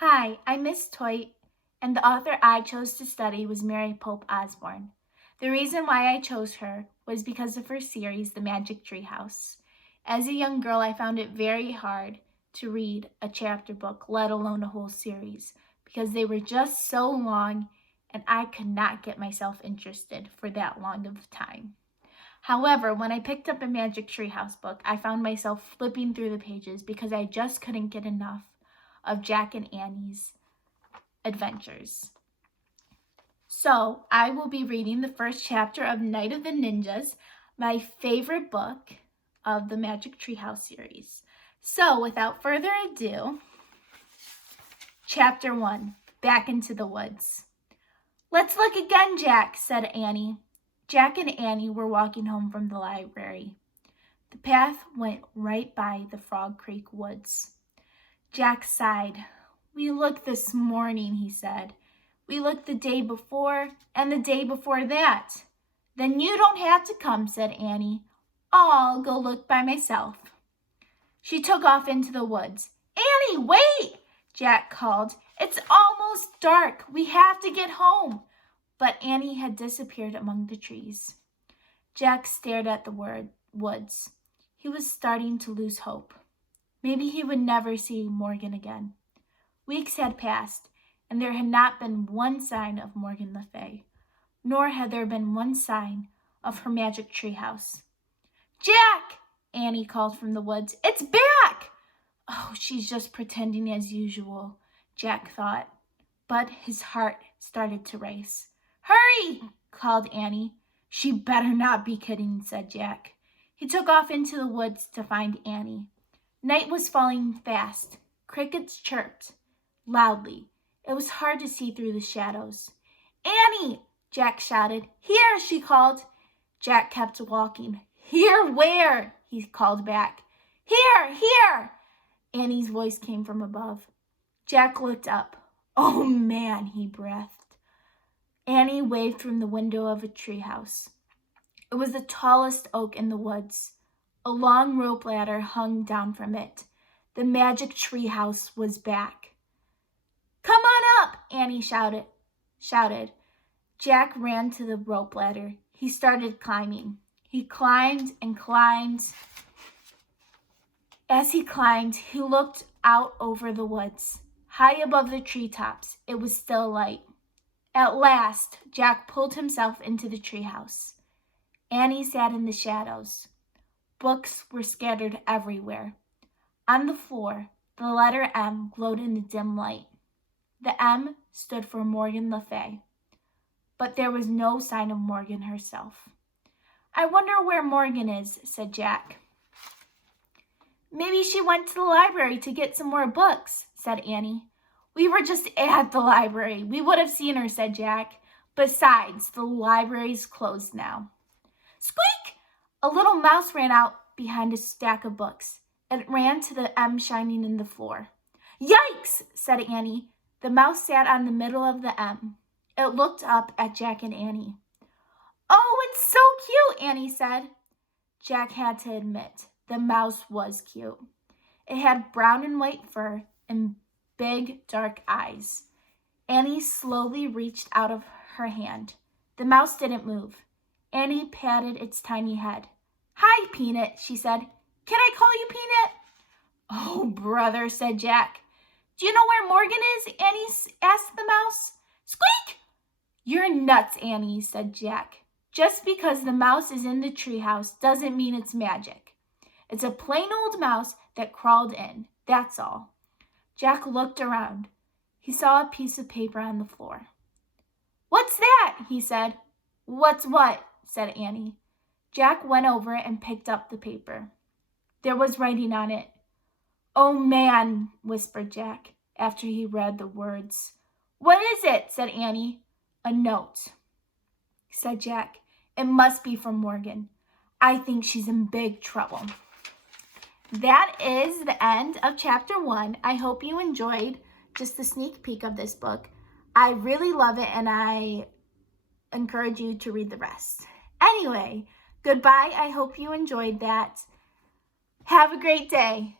Hi, I'm Miss Toit, and the author I chose to study was Mary Pope Osborne. The reason why I chose her was because of her series, The Magic Tree House. As a young girl, I found it very hard to read a chapter book, let alone a whole series, because they were just so long and I could not get myself interested for that long of time. However, when I picked up a Magic Tree House book, I found myself flipping through the pages because I just couldn't get enough of Jack and Annie's adventures. So I will be reading the first chapter of Night of the Ninjas, my favorite book of the Magic Tree House series. So without further ado, Chapter 1, Back into the Woods. "Let's look again, Jack," said Annie. Jack and Annie were walking home from the library. The path went right by the Frog Creek woods. Jack sighed. "We looked this morning," he said. "We looked the day before and the day before that." "Then you don't have to come," said Annie. "I'll go look by myself." She took off into the woods. "Annie, wait!" Jack called. "It's almost dark. We have to get home." But Annie had disappeared among the trees. Jack stared at the woods. He was starting to lose hope. Maybe he would never see Morgan again. Weeks had passed, and there had not been one sign of Morgan Le Fay, nor had there been one sign of her magic tree house. "Jack!" Annie called from the woods. "It's back!" "Oh, she's just pretending as usual," Jack thought, but his heart started to race. "Hurry!" called Annie. "She better not be kidding," said Jack. He took off into the woods to find Annie. Night was falling fast. Crickets chirped loudly. It was hard to see through the shadows. "Annie!" Jack shouted. "Here!" she called. Jack kept walking. "Here where?" he called back. "Here! Here!" Annie's voice came from above. Jack looked up. "Oh, man," he breathed. Annie waved from the window of a treehouse. It was the tallest oak in the woods. A long rope ladder hung down from it. The magic tree house was back. "Come on up!" Annie shouted. Jack ran to the rope ladder. He started climbing. He climbed and climbed. As he climbed, he looked out over the woods. High above the treetops, it was still light. At last, Jack pulled himself into the treehouse. Annie sat in the shadows. Books were scattered everywhere. On the floor, the letter M glowed in the dim light. The M stood for Morgan Le Fay. But there was no sign of Morgan herself. "I wonder where Morgan is," said Jack. "Maybe she went to the library to get some more books," said Annie. "We were just at the library. We would have seen her," said Jack. "Besides, the library's closed now." Squeak! A little mouse ran out behind a stack of books. It ran to the M shining in the floor. "Yikes!" said Annie. The mouse sat on the middle of the M. It looked up at Jack and Annie. "Oh, it's so cute," Annie said. Jack had to admit, the mouse was cute. It had brown and white fur and big, dark eyes. Annie slowly reached out of her hand. The mouse didn't move. Annie patted its tiny head. "Hi, Peanut," she said. "Can I call you Peanut?" "Oh, brother," said Jack. "Do you know where Morgan is?" Annie asked the mouse. Squeak! "You're nuts, Annie," said Jack. "Just because the mouse is in the treehouse doesn't mean it's magic. It's a plain old mouse that crawled in, that's all." Jack looked around. He saw a piece of paper on the floor. "What's that?" he said. "What's what?" said Annie. Jack went over and picked up the paper. There was writing on it. "Oh, man," whispered Jack after he read the words. "What is it?" said Annie. "A note," said Jack. "It must be from Morgan. I think she's in big trouble." That is the end of chapter 1. I hope you enjoyed just a sneak peek of this book. I really love it, and I encourage you to read the rest. Anyway, goodbye. I hope you enjoyed that. Have a great day.